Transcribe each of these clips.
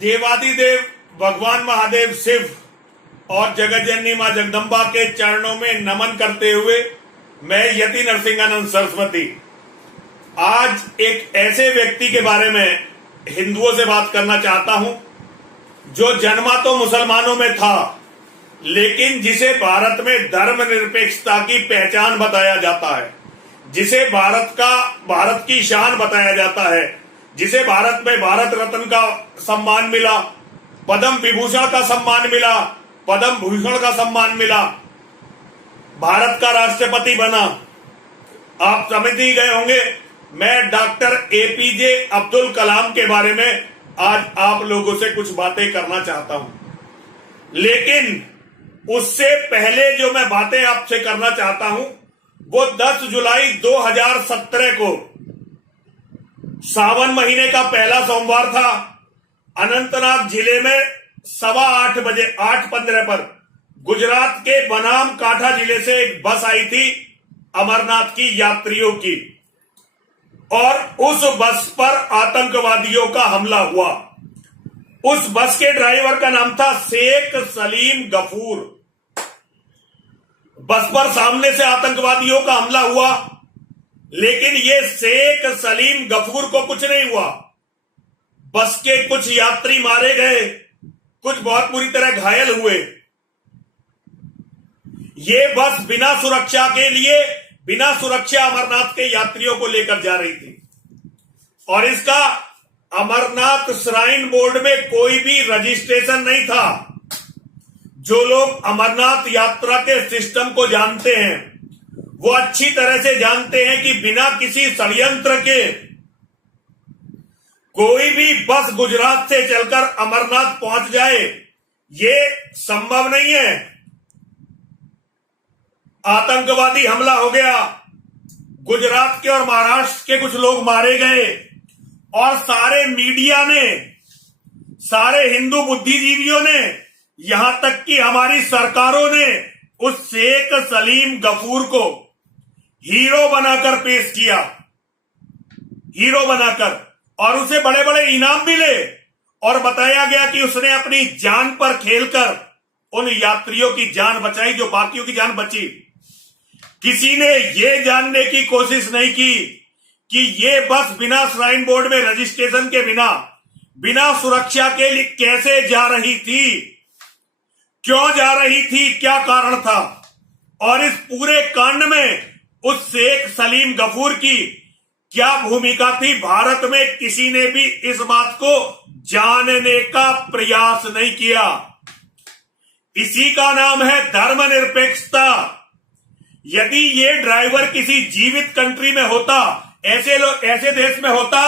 देवादिदेव भगवान महादेव शिव और जगत जननी मां जगदम्बा के चरणों में नमन करते हुए मैं यति नरसिंहानंद सरस्वती आज एक ऐसे व्यक्ति के बारे में हिंदुओं से बात करना चाहता हूं जो जन्मा तो मुसलमानों में था, लेकिन जिसे भारत में धर्मनिरपेक्षता की पहचान बताया जाता है, जिसे भारत की शान बताया जाता है, जिसे भारत में भारत रत्न का सम्मान मिला, पद्म विभूषण का सम्मान मिला, पद्म भूषण का सम्मान मिला, भारत का राष्ट्रपति बना। आप समझ ही गए होंगे मैं डॉक्टर एपीजे अब्दुल कलाम के बारे में आज आप लोगों से कुछ बातें करना चाहता हूं, लेकिन उससे पहले जो मैं बातें आपसे करना चाहता हूं वो 10 जुलाई 2017 को सावन महीने का पहला सोमवार था। अनंतनाग जिले में 8:15 बजे 8:15 पर गुजरात के बनाम काठा जिले से एक बस आई थी अमरनाथ की यात्रियों की, और उस बस पर आतंकवादियों का हमला हुआ। उस बस के ड्राइवर का नाम था शेख सलीम गफूर। बस पर सामने से आतंकवादियों का हमला हुआ, लेकिन ये शेख सलीम गफूर को कुछ नहीं हुआ। बस के कुछ यात्री मारे गए, कुछ बहुत बुरी तरह घायल हुए। ये बस बिना सुरक्षा अमरनाथ के यात्रियों को लेकर जा रही थी, और इसका अमरनाथ श्राइन बोर्ड में कोई भी रजिस्ट्रेशन नहीं था। जो लोग अमरनाथ यात्रा के सिस्टम को जानते हैं वो अच्छी तरह से जानते हैं कि बिना किसी षड्यंत्र के कोई भी बस गुजरात से चलकर अमरनाथ पहुंच जाए, ये संभव नहीं है। आतंकवादी हमला हो गया, गुजरात के और महाराष्ट्र के कुछ लोग मारे गए, और सारे मीडिया ने, सारे हिंदू बुद्धिजीवियों ने, यहां तक कि हमारी सरकारों ने उस शेख सलीम गफूर को हीरो बनाकर पेश किया, हीरो बनाकर, और उसे बड़े बड़े इनाम मिले, और बताया गया कि उसने अपनी जान पर खेलकर उन यात्रियों की जान बचाई जो बाकियों की जान बची। किसी ने यह जानने की कोशिश नहीं की कि ये बस बिना श्राइन बोर्ड में रजिस्ट्रेशन के बिना सुरक्षा के लिए कैसे जा रही थी, क्यों जा रही थी, क्या कारण था, और इस पूरे कांड में उस शेख सलीम गफूर की क्या भूमिका थी। भारत में किसी ने भी इस बात को जानने का प्रयास नहीं किया। इसी का नाम है धर्मनिरपेक्षता। यदि ये ड्राइवर किसी जीवित कंट्री में होता, ऐसे देश में होता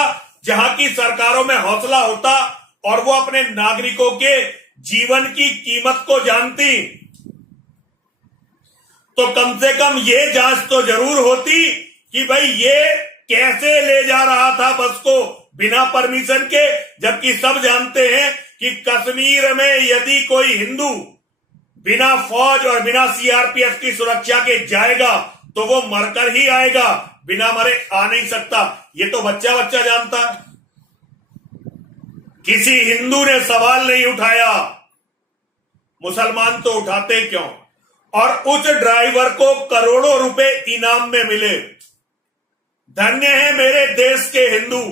जहां की सरकारों में हौसला होता और वो अपने नागरिकों के जीवन की कीमत को जानती, तो कम से कम ये जांच तो जरूर होती कि भाई ये कैसे ले जा रहा था बस को बिना परमिशन के। जबकि सब जानते हैं कि कश्मीर में यदि कोई हिंदू बिना फौज और बिना सीआरपीएफ की सुरक्षा के जाएगा तो वो मरकर ही आएगा, बिना मरे आ नहीं सकता। ये तो बच्चा बच्चा जानता है। किसी हिंदू ने सवाल नहीं उठाया, मुसलमान तो उठाते क्यों? और उस ड्राइवर को करोड़ों रुपए इनाम में मिले। धन्य है मेरे देश के हिंदू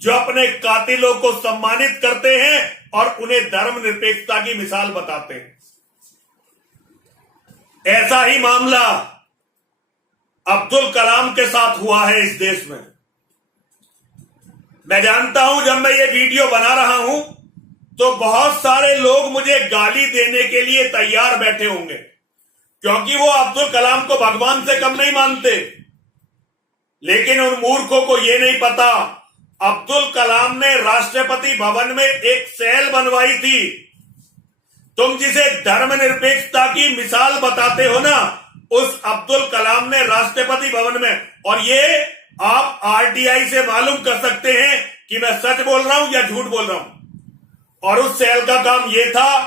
जो अपने कातिलों को सम्मानित करते हैं और उन्हें धर्मनिरपेक्षता की मिसाल बताते हैं। ऐसा ही मामला अब्दुल कलाम के साथ हुआ है इस देश में। मैं जानता हूं जब मैं ये वीडियो बना रहा हूं तो बहुत सारे लोग मुझे गाली देने के लिए तैयार बैठे होंगे, क्योंकि वो अब्दुल कलाम को भगवान से कम नहीं मानते। लेकिन उन मूर्खों को यह नहीं पता, अब्दुल कलाम ने राष्ट्रपति भवन में एक सेल बनवाई थी। तुम जिसे धर्मनिरपेक्षता की मिसाल बताते हो ना, उस अब्दुल कलाम ने राष्ट्रपति भवन में, और ये आप आरटीआई से मालूम कर सकते हैं कि मैं सच बोल रहा हूं या झूठ बोल रहा हूं। और उस सेल का काम यह था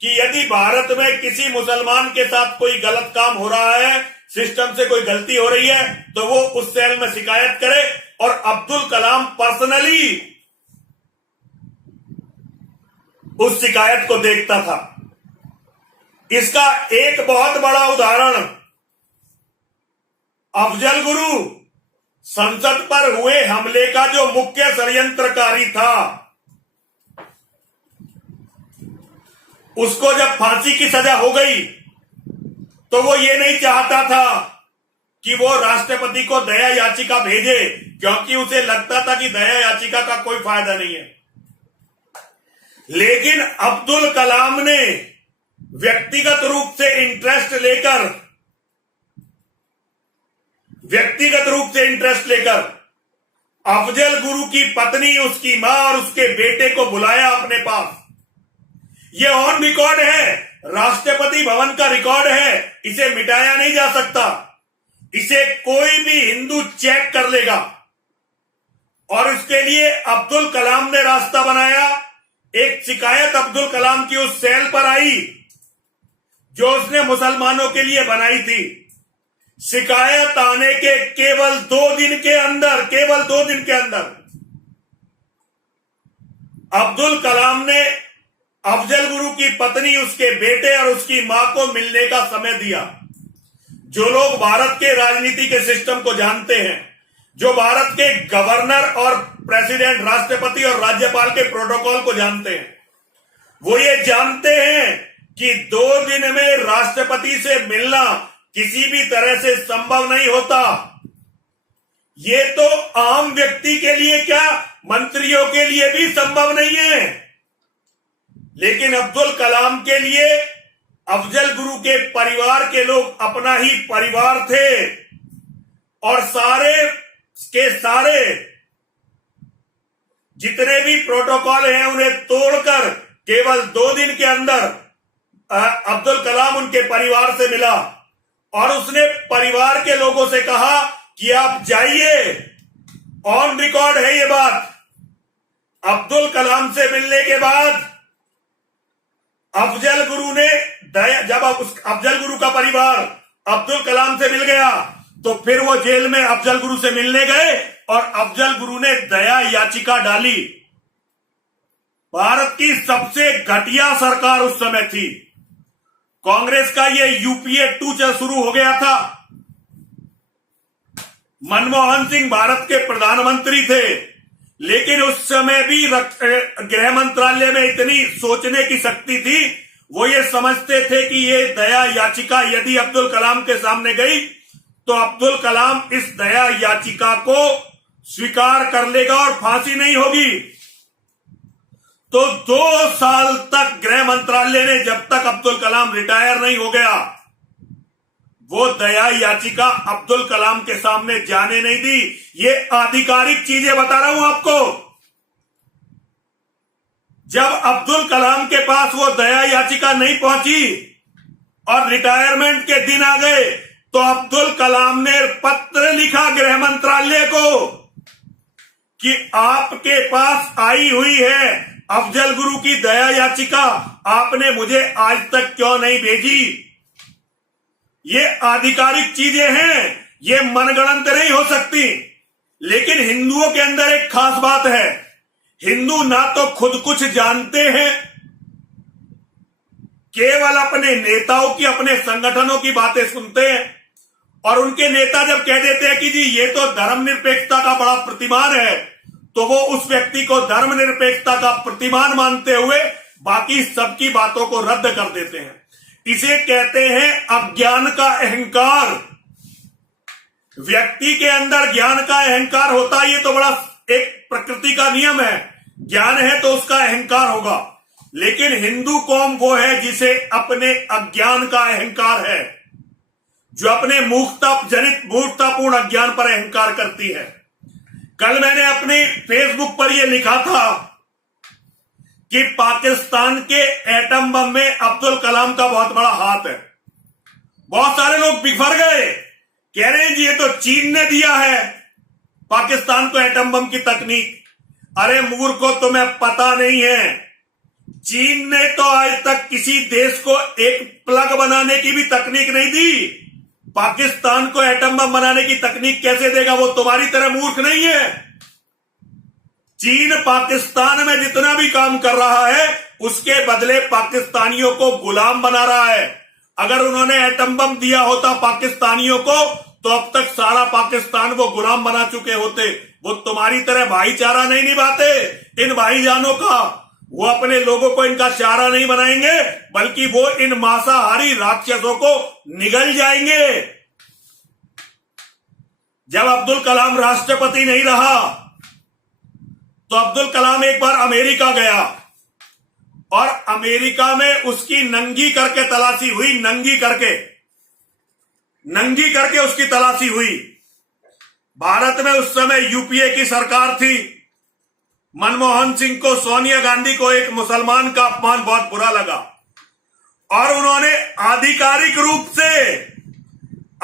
कि यदि भारत में किसी मुसलमान के साथ कोई गलत काम हो रहा है, सिस्टम से कोई गलती हो रही है, तो वो उस सेल में शिकायत करे, और अब्दुल कलाम पर्सनली उस शिकायत को देखता था। इसका एक बहुत बड़ा उदाहरण अफजल गुरु संसद पर हुए हमले का जो मुख्य षड्यंत्रकारी था, उसको जब फांसी की सजा हो गई तो वो ये नहीं चाहता था कि वो राष्ट्रपति को दया याचिका भेजे, क्योंकि उसे लगता था कि दया याचिका का कोई फायदा नहीं है। लेकिन अब्दुल कलाम ने व्यक्तिगत रूप से इंटरेस्ट लेकर अफजल गुरु की पत्नी, उसकी मां और उसके बेटे को बुलाया अपने पास। ये ऑन रिकॉर्ड है, राष्ट्रपति भवन का रिकॉर्ड है, इसे मिटाया नहीं जा सकता। इसे कोई भी हिंदू चेक कर लेगा। और इसके लिए अब्दुल कलाम ने रास्ता बनाया। एक शिकायत अब्दुल कलाम की उस सेल पर आई जो उसने मुसलमानों के लिए बनाई थी। शिकायत आने के केवल 2 दिन के अंदर अब्दुल कलाम ने अफजल गुरु की पत्नी, उसके बेटे और उसकी मां को मिलने का समय दिया। जो लोग भारत के राजनीति के सिस्टम को जानते हैं, जो भारत के गवर्नर और प्रेसिडेंट, राष्ट्रपति और राज्यपाल के प्रोटोकॉल को जानते हैं, वो ये जानते हैं कि 2 दिन में राष्ट्रपति से मिलना किसी भी तरह से संभव नहीं होता। ये तो आम व्यक्ति के लिए क्या, मंत्रियों के लिए भी संभव नहीं है। लेकिन अब्दुल कलाम के लिए अफजल गुरु के परिवार के लोग अपना ही परिवार थे और सारे के सारे जितने भी प्रोटोकॉल हैं उन्हें तोड़कर केवल 2 दिन के अंदर अब्दुल कलाम उनके परिवार से मिला और उसने परिवार के लोगों से कहा कि आप जाइए। ऑन रिकॉर्ड है ये बात। अब्दुल कलाम से मिलने के बाद अफजल गुरु ने जब अफजल गुरु का परिवार अब्दुल कलाम से मिल गया तो फिर वो जेल में अफजल गुरु से मिलने गए और अफजल गुरु ने दया याचिका डाली। भारत की सबसे घटिया सरकार उस समय थी। कांग्रेस का ये यूपीए 2 शुरू हो गया था। मनमोहन सिंह भारत के प्रधानमंत्री थे, लेकिन उस समय भी गृह मंत्रालय में इतनी सोचने की शक्ति थी, वो ये समझते थे कि ये दया याचिका यदि अब्दुल कलाम के सामने गई तो अब्दुल कलाम इस दया याचिका को स्वीकार कर लेगा और फांसी नहीं होगी। तो 2 साल तक गृह मंत्रालय ने, जब तक अब्दुल कलाम रिटायर नहीं हो गया, वो दया याचिका अब्दुल कलाम के सामने जाने नहीं दी। ये आधिकारिक चीजें बता रहा हूं आपको। जब अब्दुल कलाम के पास वो दया याचिका नहीं पहुंची और रिटायरमेंट के दिन आ गए तो अब्दुल कलाम ने पत्र लिखा गृह मंत्रालय को कि आपके पास आई हुई है अफजल गुरु की दया याचिका, आपने मुझे आज तक क्यों नहीं भेजी। ये आधिकारिक चीजें हैं, ये मनगढ़ंत नहीं हो सकती। लेकिन हिंदुओं के अंदर एक खास बात है, हिंदू ना तो खुद कुछ जानते हैं, केवल अपने नेताओं की, अपने संगठनों की बातें सुनते हैं और उनके नेता जब कह देते हैं कि जी ये तो धर्मनिरपेक्षता का बड़ा प्रतिमान है, तो वो उस व्यक्ति को धर्मनिरपेक्षता का प्रतिमान मानते हुए बाकी सबकी बातों को रद्द कर देते हैं। इसे कहते हैं अज्ञान का अहंकार। व्यक्ति के अंदर ज्ञान का अहंकार होता है, ये तो बड़ा एक प्रकृति का नियम है। ज्ञान है तो उसका अहंकार होगा। लेकिन हिंदू कौम वो है जिसे अपने अज्ञान का अहंकार है, जो अपने मूर्खतापूर्ण अज्ञान पर अहंकार करती है। कल मैंने अपने फेसबुक पर यह लिखा था कि पाकिस्तान के एटम बम में अब्दुल कलाम का बहुत बड़ा हाथ है। बहुत सारे लोग बिफर गए, कह रहे हैं जी ये तो चीन ने दिया है पाकिस्तान को एटम बम की तकनीक। अरे मूर्खो, तुम्हें पता नहीं है, चीन ने तो आज तक किसी देश को एक प्लग बनाने की भी तकनीक नहीं दी। पाकिस्तान को एटम बम बनाने की तकनीक कैसे देगा? वो तुम्हारी तरह मूर्ख नहीं है। चीन पाकिस्तान में जितना भी काम कर रहा है उसके बदले पाकिस्तानियों को गुलाम बना रहा है। अगर उन्होंने एटम बम दिया होता पाकिस्तानियों को तो अब तक सारा पाकिस्तान वो गुलाम बना चुके होते। वो तुम्हारी तरह भाईचारा नहीं निभाते इन भाईजानों का। वो अपने लोगों को इनका चारा नहीं बनाएंगे, बल्कि वो इन मांसाहारी राक्षसों को निगल जाएंगे। जब अब्दुल कलाम राष्ट्रपति नहीं रहा तो अब्दुल कलाम एक बार अमेरिका गया और अमेरिका में उसकी नंगी करके तलाशी हुई। नंगी करके उसकी तलाशी हुई। भारत में उस समय यूपीए की सरकार थी। मनमोहन सिंह को, सोनिया गांधी को एक मुसलमान का अपमान बहुत बुरा लगा और उन्होंने आधिकारिक रूप से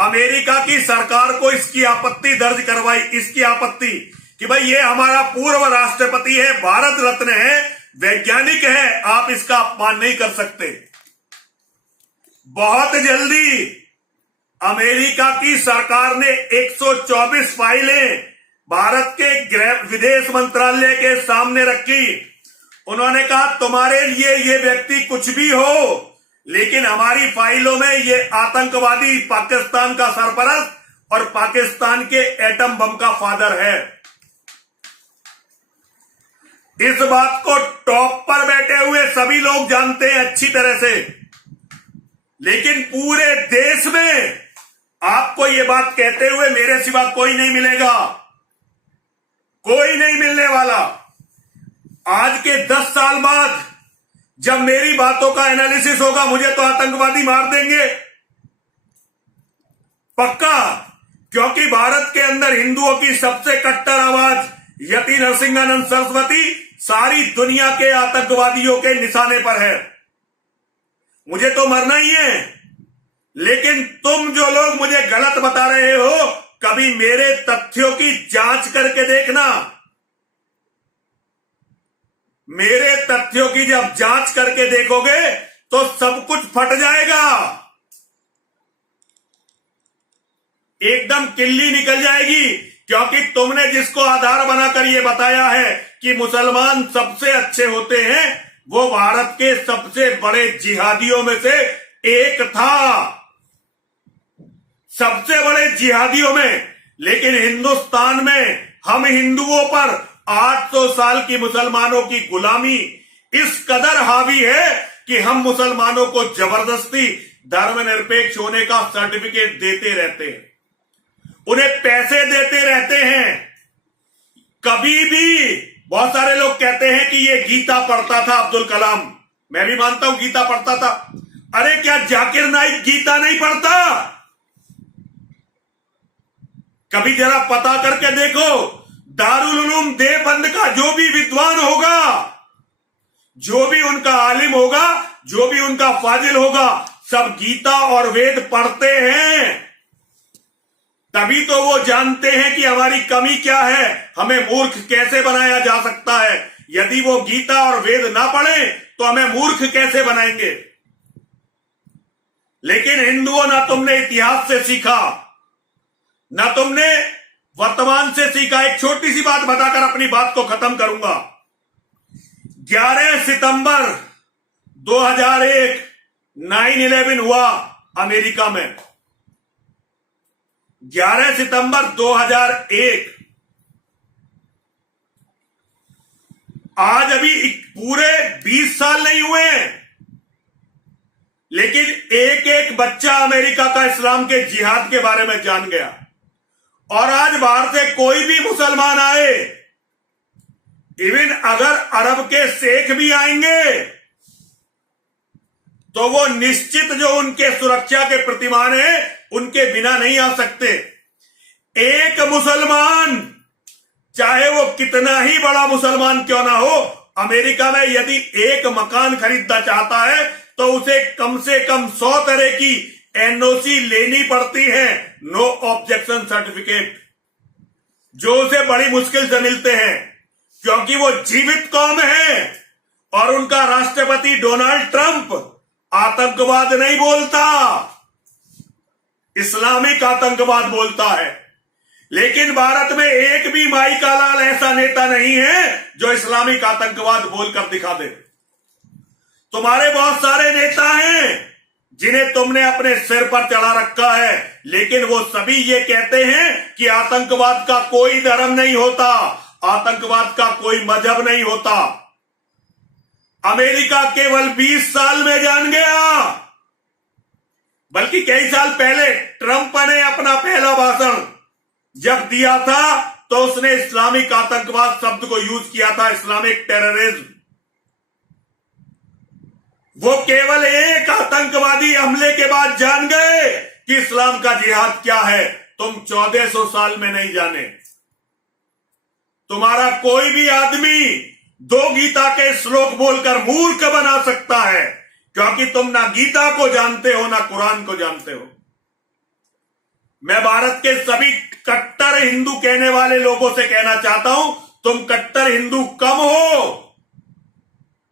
अमेरिका की सरकार को इसकी आपत्ति दर्ज करवाई। इसकी आपत्ति कि भाई ये हमारा पूर्व राष्ट्रपति है, भारत रत्न है, वैज्ञानिक है, आप इसका अपमान नहीं कर सकते। बहुत जल्दी अमेरिका की सरकार ने 124 फाइलें भारत के गृह विदेश मंत्रालय के सामने रखी। उन्होंने कहा तुम्हारे लिए ये व्यक्ति कुछ भी हो, लेकिन हमारी फाइलों में ये आतंकवादी पाकिस्तान का सरपरस्त और पाकिस्तान के एटम बम का फादर है। इस बात को टॉप पर बैठे हुए सभी लोग जानते हैं अच्छी तरह से, लेकिन पूरे देश में आपको ये बात कहते हुए मेरे सिवा कोई नहीं मिलेगा, कोई नहीं मिलने वाला। आज के 10 साल बाद जब मेरी बातों का एनालिसिस होगा, मुझे तो आतंकवादी मार देंगे पक्का, क्योंकि भारत के अंदर हिंदुओं की सबसे कट्टर आवाज यति नरसिंहानंद सरस्वती सारी दुनिया के आतंकवादियों के निशाने पर है। मुझे तो मरना ही है, लेकिन तुम जो लोग मुझे गलत बता रहे हो, कभी मेरे तथ्यों की जांच करके देखना। मेरे तथ्यों की जब जांच करके देखोगे तो सब कुछ फट जाएगा, एकदम किल्ली निकल जाएगी। क्योंकि तुमने जिसको आधार बनाकर यह बताया है कि मुसलमान सबसे अच्छे होते हैं, वो भारत के सबसे बड़े जिहादियों में से एक था, सबसे बड़े जिहादियों में। लेकिन हिंदुस्तान में हम हिंदुओं पर 800 साल की मुसलमानों की गुलामी इस कदर हावी है कि हम मुसलमानों को जबरदस्ती धर्मनिरपेक्ष होने का सर्टिफिकेट देते रहते हैं, उन्हें पैसे देते रहते हैं। कभी भी बहुत सारे लोग कहते हैं कि ये गीता पढ़ता था अब्दुल कलाम, मैं भी मानता हूं गीता पढ़ता था। अरे क्या जाकिर नाइक गीता नहीं पढ़ता? कभी जरा पता करके देखो, दारुल उलूम देवबंद का जो भी विद्वान होगा, जो भी उनका आलिम होगा, जो भी उनका फाजिल होगा, सब गीता और वेद पढ़ते हैं। तभी तो वो जानते हैं कि हमारी कमी क्या है, हमें मूर्ख कैसे बनाया जा सकता है। यदि वो गीता और वेद ना पढ़े तो हमें मूर्ख कैसे बनाएंगे। लेकिन हिंदुओं, ना तुमने इतिहास से सीखा, ना तुमने वर्तमान से सीखा। एक छोटी सी बात बताकर अपनी बात को खत्म करूंगा। 11 सितंबर 2001 9/11 हुआ अमेरिका में। 11 सितंबर 2001। आज अभी पूरे 20 साल नहीं हुए, लेकिन एक एक बच्चा अमेरिका का इस्लाम के जिहाद के बारे में जान गया। और आज बाहर से कोई भी मुसलमान आए, इवन अगर अरब के शेख भी आएंगे, तो वो निश्चित जो उनके सुरक्षा के प्रतिमान है, उनके बिना नहीं आ सकते। एक मुसलमान, चाहे वो कितना ही बड़ा मुसलमान क्यों ना हो, अमेरिका में यदि एक मकान खरीदना चाहता है तो उसे कम से कम 100 तरह की एनओसी लेनी पड़ती है, नो ऑब्जेक्शन सर्टिफिकेट, जो उसे बड़ी मुश्किल से मिलते हैं, क्योंकि वो जीवित कौम है। और उनका राष्ट्रपति डोनाल्ड ट्रंप आतंकवाद नहीं बोलता, इस्लामिक आतंकवाद बोलता है। लेकिन भारत में एक भी माई का लाल ऐसा नेता नहीं है जो इस्लामिक आतंकवाद बोलकर दिखा दे। तुम्हारे बहुत सारे नेता हैं जिन्हें तुमने अपने सिर पर चढ़ा रखा है, लेकिन वो सभी ये कहते हैं कि आतंकवाद का कोई धर्म नहीं होता, आतंकवाद का कोई मजहब नहीं होता। अमेरिका केवल 20 साल में जान गया, बल्कि कई साल पहले ट्रंप ने अपना पहला भाषण जब दिया था तो उसने इस्लामिक आतंकवाद शब्द को यूज किया था, इस्लामिक टेररिज्म। वो केवल एक आतंकवादी हमले के बाद जान गए कि इस्लाम का जिहाद क्या है। तुम 1400 साल में नहीं जाने। तुम्हारा कोई भी आदमी 2 गीता के श्लोक बोलकर मूर्ख बना सकता है, क्योंकि तुम ना गीता को जानते हो ना कुरान को जानते हो। मैं भारत के सभी कट्टर हिंदू कहने वाले लोगों से कहना चाहता हूं, तुम कट्टर हिंदू कम हो,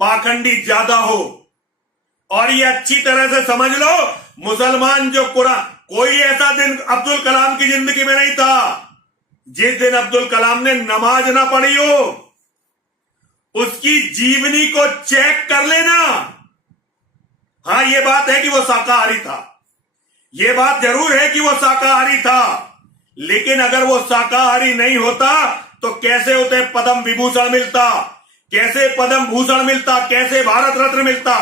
पाखंडी ज्यादा हो। और ये अच्छी तरह से समझ लो, मुसलमान जो कुरान, कोई ऐसा दिन अब्दुल कलाम की जिंदगी में नहीं था जिस दिन अब्दुल कलाम ने नमाज ना पढ़ी हो। उसकी जीवनी को चेक कर लेना। हां, यह बात है कि वो शाकाहारी था, यह बात जरूर है कि वो शाकाहारी था, लेकिन अगर वो शाकाहारी नहीं होता तो कैसे उसे पद्म विभूषण मिलता, कैसे पद्म भूषण मिलता, कैसे भारत रत्न मिलता,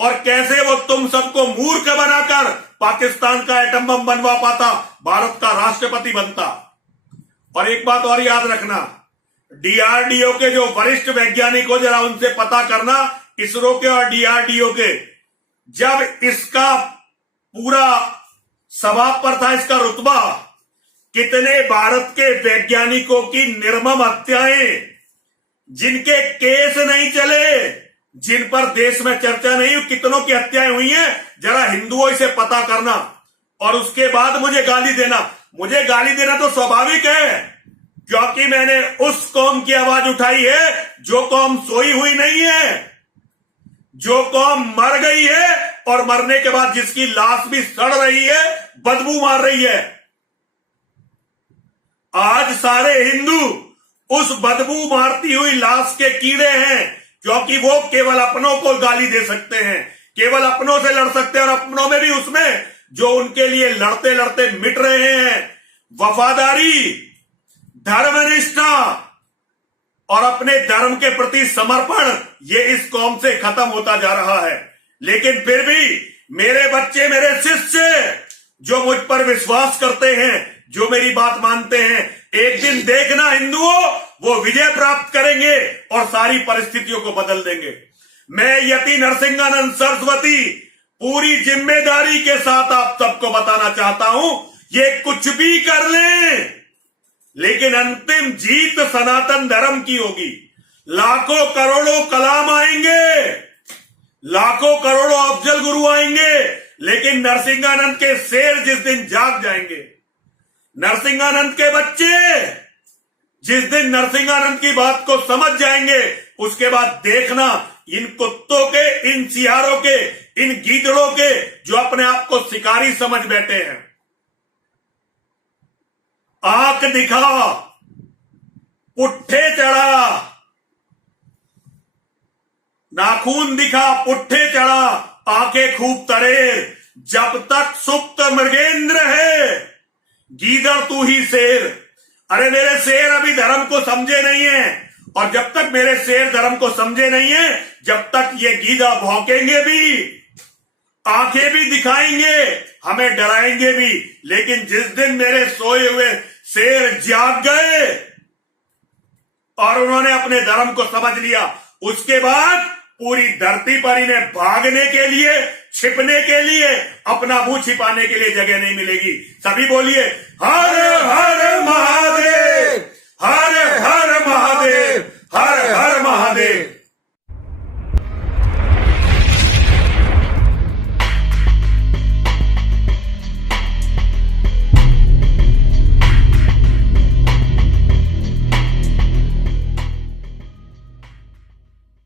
और कैसे वो तुम सबको मूर्ख बनाकर पाकिस्तान का एटम बम बनवा पाता, भारत का राष्ट्रपति बनता। और एक बात और याद रखना, डीआरडीओ के जो वरिष्ठ वैज्ञानिक हो, जरा उनसे पता करना, इसरो के और डीआरडीओ के, जब इसका पूरा सभा पर था इसका रुतबा, कितने भारत के वैज्ञानिकों की निर्मम हत्याएं, जिनके केस नहीं चले, जिन पर देश में चर्चा नहीं हुई, कितनों की हत्याएं हुई हैं, जरा हिंदुओं से पता करना। और उसके बाद मुझे गाली देना। मुझे गाली देना तो स्वाभाविक है, क्योंकि मैंने उस कौम की आवाज उठाई है जो कौम सोई हुई नहीं है, जो कौम मर गई है और मरने के बाद जिसकी लाश भी सड़ रही है, बदबू मार रही है। आज सारे हिंदू उस बदबू मारती हुई लाश के कीड़े हैं, क्योंकि वो केवल अपनों को गाली दे सकते हैं, केवल अपनों से लड़ सकते हैं, और अपनों में भी उसमें जो उनके लिए लड़ते लड़ते मिट रहे हैं। वफादारी, धर्मनिष्ठा और अपने धर्म के प्रति समर्पण, ये इस कौम से खत्म होता जा रहा है। लेकिन फिर भी मेरे बच्चे, मेरे शिष्य जो मुझ पर विश्वास करते हैं, जो मेरी बात मानते हैं, एक दिन देखना हिंदुओं, वो विजय प्राप्त करेंगे और सारी परिस्थितियों को बदल देंगे। मैं यति नरसिंहानंद सरस्वती पूरी जिम्मेदारी के साथ आप सबको बताना चाहता हूं, ये कुछ भी कर लें, लेकिन अंतिम जीत सनातन धर्म की होगी। लाखों करोड़ों कलाम आएंगे, लाखों करोड़ों अफजल गुरु आएंगे, लेकिन नरसिंहानंद के शेर जिस दिन जाग जाएंगे, नरसिंहानंद के बच्चे जिस दिन नरसिंहानंद की बात को समझ जाएंगे, उसके बाद देखना इन कुत्तों के, इन सियारों के, इन गीदड़ों के, जो अपने आप को शिकारी समझ बैठे हैं, आंख दिखा, पुट्ठे चढ़ा, नाखून दिखा, पुट्ठे चढ़ा, आंखें खूब तरेर, जब तक सुप्त मृगेंद्र है, गीदड़ तू ही शेर। अरे मेरे शेर अभी धर्म को समझे नहीं है, और जब तक मेरे शेर धर्म को समझे नहीं है, जब तक ये गीदड़ भौंकेंगे भी, आंखें भी दिखाएंगे, हमें डराएंगे भी, लेकिन जिस दिन मेरे सोए हुए शेर जाग गए और उन्होंने अपने धर्म को समझ लिया, उसके बाद पूरी धरती पर इन्हें भागने के लिए, छिपने के लिए, अपना मुंह छिपाने के लिए जगह नहीं मिलेगी। सभी बोलिए हर हर महादेव, हर हर महादेव, हर हर महादेव।